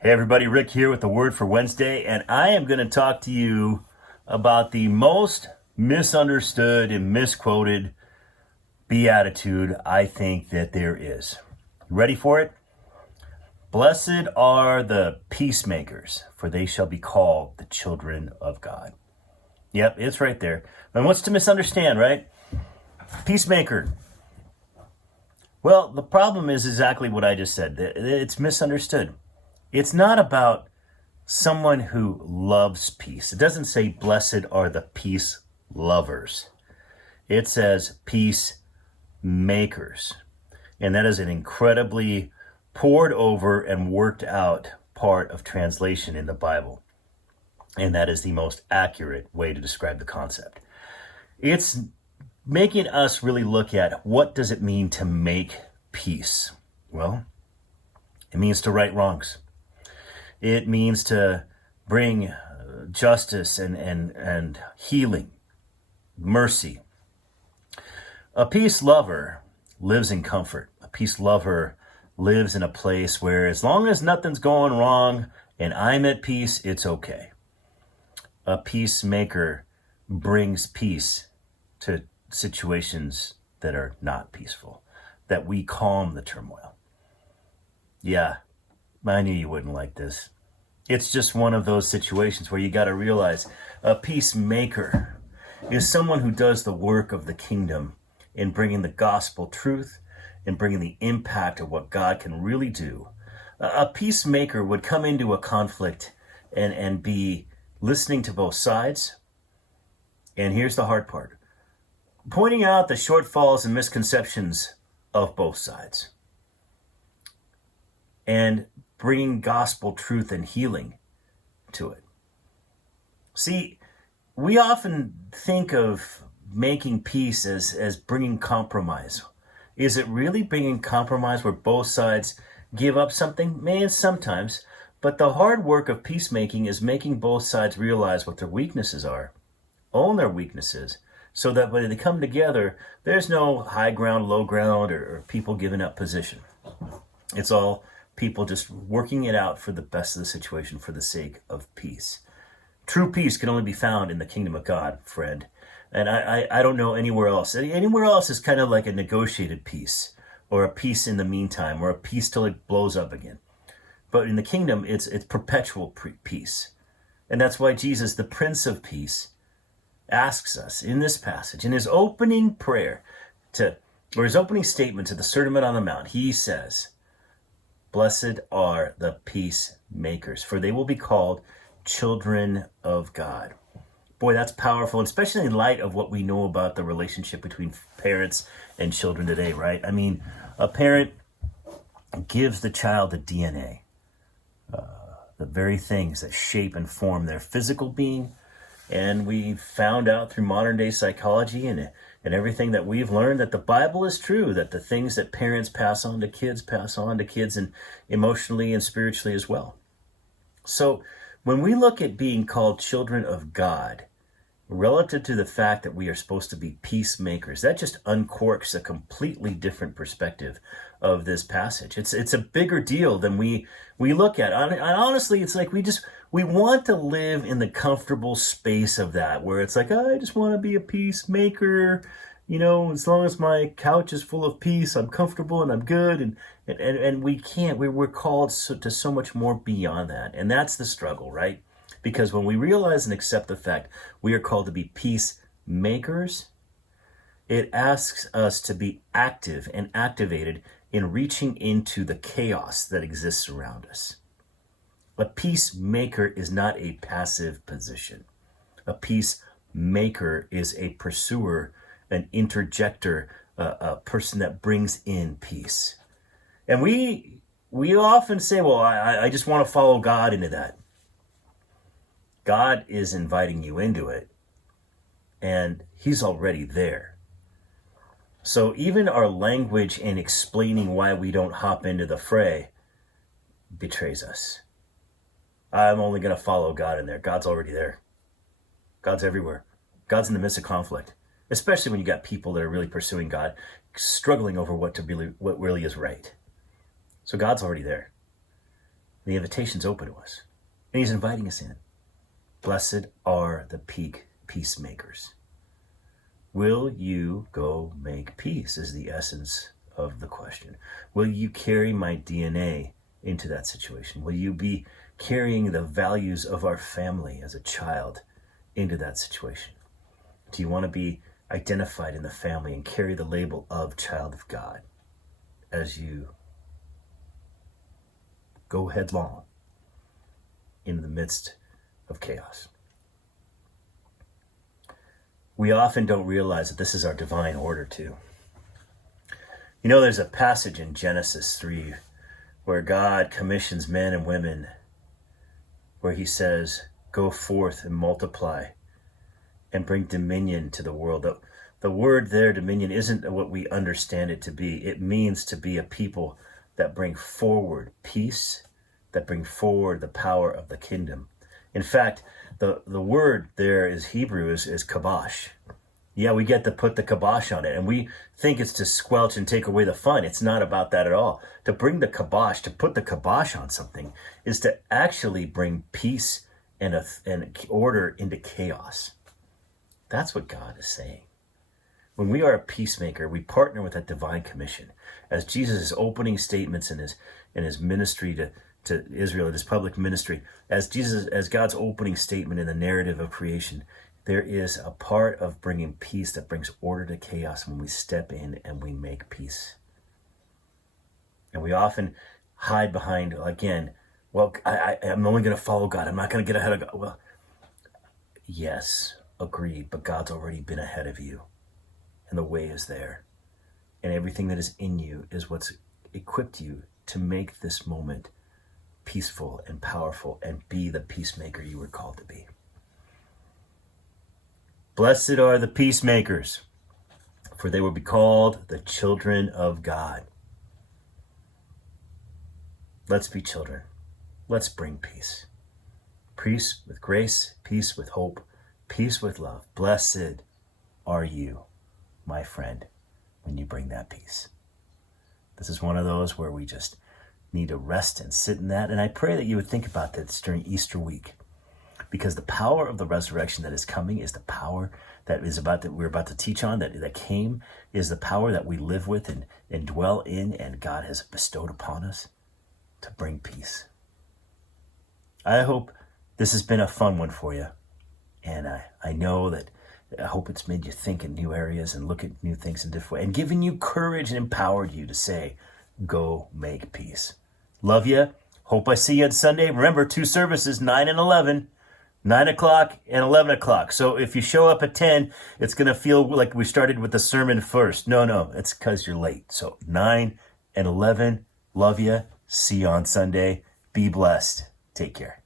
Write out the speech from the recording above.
Hey everybody, Rick here with the Word for Wednesday, and I am going to talk to you about the most misunderstood and misquoted beatitude I think that there is. You ready for it? Blessed are the peacemakers, for they shall be called the children of God. Yep, it's right there. And what's to misunderstand, right? Peacemaker. Well, the problem is exactly what I just said. It's misunderstood. It's not about someone who loves peace. It doesn't say, blessed are the peace lovers. It says, peace makers. And that is an incredibly poured over and worked out part of translation in the Bible. And that is the most accurate way to describe the concept. It's making us really look at what does it mean to make peace? Well, it means to right wrongs. It means to bring justice and healing, mercy. A peace lover lives in comfort. A peace lover lives in a place where as long as nothing's going wrong and I'm at peace, it's okay. A peacemaker brings peace to situations that are not peaceful, that we calm the turmoil. Yeah, I knew you wouldn't like this. It's just one of those situations where you got to realize a peacemaker is someone who does the work of the kingdom in bringing the gospel truth and bringing the impact of what God can really do. A peacemaker would come into a conflict and be listening to both sides. And here's the hard part. Pointing out the shortfalls and misconceptions of both sides. And bringing gospel truth and healing to it. See, we often think of making peace as bringing compromise. Is it really bringing compromise where both sides give up something? Maybe sometimes, but the hard work of peacemaking is making both sides realize what their weaknesses are, own their weaknesses, so that when they come together, there's no high ground, low ground, or people giving up position. It's all people just working it out for the best of the situation for the sake of peace. True peace can only be found in the kingdom of God, friend. And I don't know anywhere else. Anywhere else is kind of like a negotiated peace, or a peace in the meantime, or a peace till it blows up again. But in the kingdom, it's perpetual peace. And that's why Jesus, the Prince of Peace, asks us in this passage, in his opening prayer, or his opening statement to the Sermon on the Mount, he says, blessed are the peacemakers, for they will be called children of God. Boy, that's powerful, especially in light of what we know about the relationship between parents and children today, right? I mean, a parent gives the child the DNA, the very things that shape and form their physical being. And we found out through modern day psychology and everything that we've learned that the Bible is true, that the things that parents pass on to kids and emotionally and spiritually as well. So when we look at being called children of God, relative to the fact that we are supposed to be peacemakers, that just uncorks a completely different perspective of this passage. It's a bigger deal than we look at. And honestly, it's like we want to live in the comfortable space of that, where it's like, oh, I just want to be a peacemaker. You know, as long as my couch is full of peace, I'm comfortable and I'm good. And we can't. We're called to so much more beyond that. And that's the struggle, right? Because when we realize and accept the fact we are called to be peacemakers, it asks us to be active and activated in reaching into the chaos that exists around us. A peacemaker is not a passive position. A peacemaker is a pursuer, an interjector, a person that brings in peace. And we often say, well, I just want to follow God into that. God is inviting you into it, and he's already there. So even our language in explaining why we don't hop into the fray betrays us. I'm only going to follow God in there. God's already there. God's everywhere. God's in the midst of conflict, especially when you got people that are really pursuing God, struggling over what really is right. So God's already there. The invitation's open to us. And he's inviting us in. Blessed are the peacemakers. Will you go make peace is the essence of the question. Will you carry my DNA into that situation? Will you be carrying the values of our family as a child into that situation? Do you want to be identified in the family and carry the label of child of God as you go headlong in the midst of chaos? We often don't realize that this is our divine order too. You know, there's a passage in Genesis 3 where God commissions men and women, where he says, go forth and multiply and bring dominion to the world. The word there, dominion, isn't what we understand it to be. It means to be a people that bring forward peace, that bring forward the power of the kingdom. In fact, the word there is Hebrew is kabosh. Yeah, we get to put the kibosh on it, and we think it's to squelch and take away the fun. It's not about that at all. To bring the kibosh, to put the kibosh on something, is to actually bring peace and order into chaos. That's what God is saying. When we are a peacemaker, we partner with that divine commission. As Jesus' opening statements in his ministry to Israel, in his public ministry, as God's opening statement in the narrative of creation, there is a part of bringing peace that brings order to chaos when we step in and we make peace. And we often hide behind, again, well, I'm only going to follow God. I'm not going to get ahead of God. Well, yes, agreed, but God's already been ahead of you. And the way is there. And everything that is in you is what's equipped you to make this moment peaceful and powerful and be the peacemaker you were called to be. Blessed are the peacemakers, for they will be called the children of God. Let's be children. Let's bring peace. Peace with grace, peace with hope, peace with love. Blessed are you, my friend, when you bring that peace. This is one of those where we just need to rest and sit in that. And I pray that you would think about this during Easter week, because the power of the resurrection that is coming is the power that we're about to teach on, that came, is the power that we live with and dwell in, and God has bestowed upon us to bring peace. I hope this has been a fun one for you. And I know that I hope it's made you think in new areas and look at new things in different ways, and given you courage and empowered you to say, go make peace. Love you. Hope I see you on Sunday. Remember, 2 services, 9 and 11. 9 o'clock and 11 o'clock. So if you show up at 10, it's going to feel like we started with the sermon first. No, it's because you're late. So 9 and 11, love you. See you on Sunday. Be blessed. Take care.